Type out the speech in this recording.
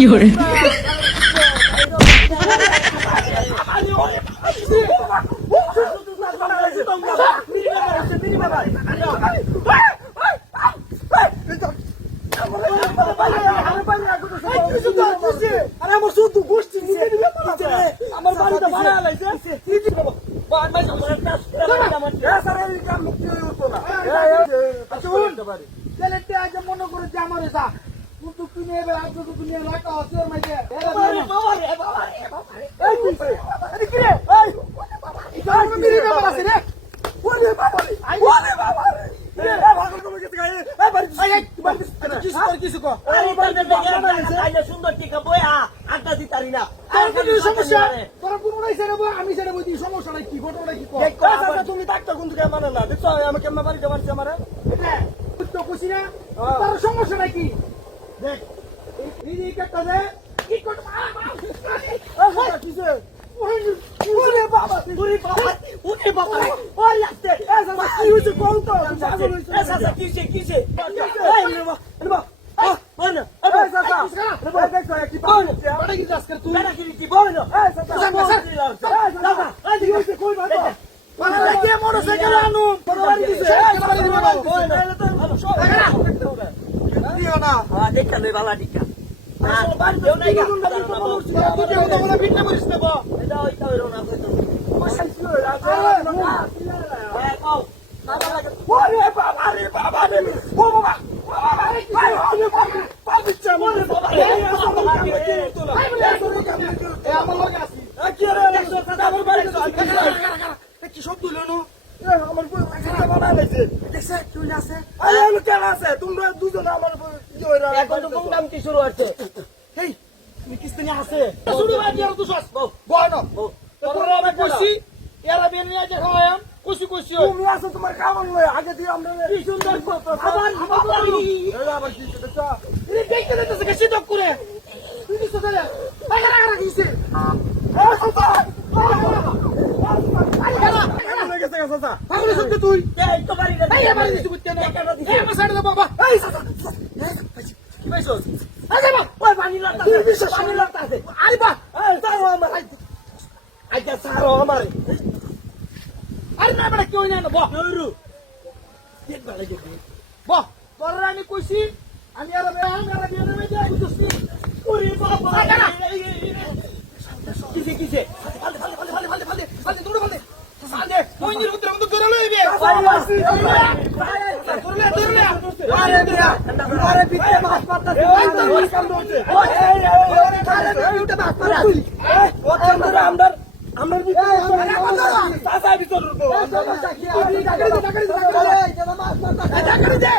有人， মনে করে যে আমার কিন্তু কিনে এবার আজকে তো কিনে রাখা আছে ওর মাঝে সুন্দর টিকা বইয়া আড্ডা দিতারি না সমস্যা তোরা পুরোটাই ছেড়ে বই আমি ছেড়ে বই সমস্যাটা কি ঘটনাটা কি তুমি ডাক্তার কোন থেকে মানে না দেখছো আমি কেমন বাড়িতে মারছি আমার খুশি না তার সমস্যাটা কি দেখ এই একটা দে কি করতে কিসে ওরে বাবা উনি বাবা উনি বাবা ওই আসতে কি হইছে কোন তো এসা কিসে কিসে কি সব তুলে তোমরা দুজন আমার নাম কি শুরু হচ্ছে কিস্তিনি আছে শুরু হয় আর তো সস বল তোমরা আমি কইছি এরা বেন নিয়ে যে খাওয়াম কইছি কইছি তুমি আছো তোমার খাওয়ান লয় আগে দিয়ে আমরা কি সুন্দর আবার কি দেখছো এই দেখতে দেখতে কি সিদ্ধ করে তুই কি করে আগা গিয়েছে তুই তো বাড়ি বাড়ি দিতে বুঝতে না আমার সাইডে দে বাবা এই কি পাইছো ওই পানি লাগতা পানি লাগতা আরে বা সারো আমার আইতা সারো আমার আরে না বড় কেউ না বাহ নরু দেখ ভালো দেখ বাহ তোরা আমি কইছি আমি আর বিয়ে নেবে যাই বুঝছিস ওরে বাবা কিসে কিসে ফালে দৌড় ফালে ফালে মইনির উত্তর মত করে লইবে আরে বিতে মাছ পাতা আমরা চাচা ভিতর টাকা দে